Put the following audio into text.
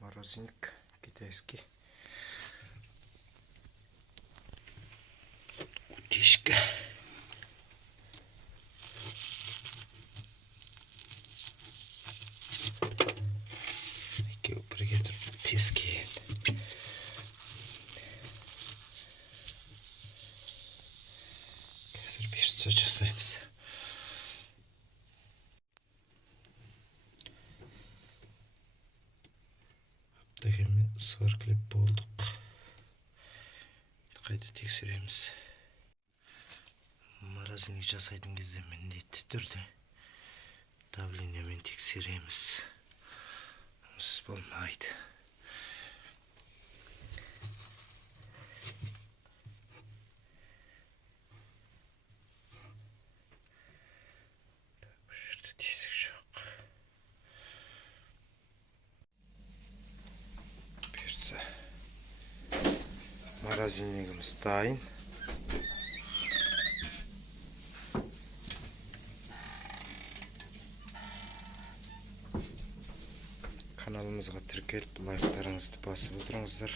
Морозильник китайский. Утишка. Екеуі бірге тұрып пескен. Қазір пицца жасаймыз. Аптекемен сваркілеп болдық. Қайда тексереміз. Морозильник жасайтын кезде міндетті түрде давлениемен тексереміз. Онсыз болмайды. Бұл жерде тесік жоқ. Бұйыртса. Морозильнигіміз дайын. Каналымызға тіркеліп, лайктарыңызды басып отырыңыздар.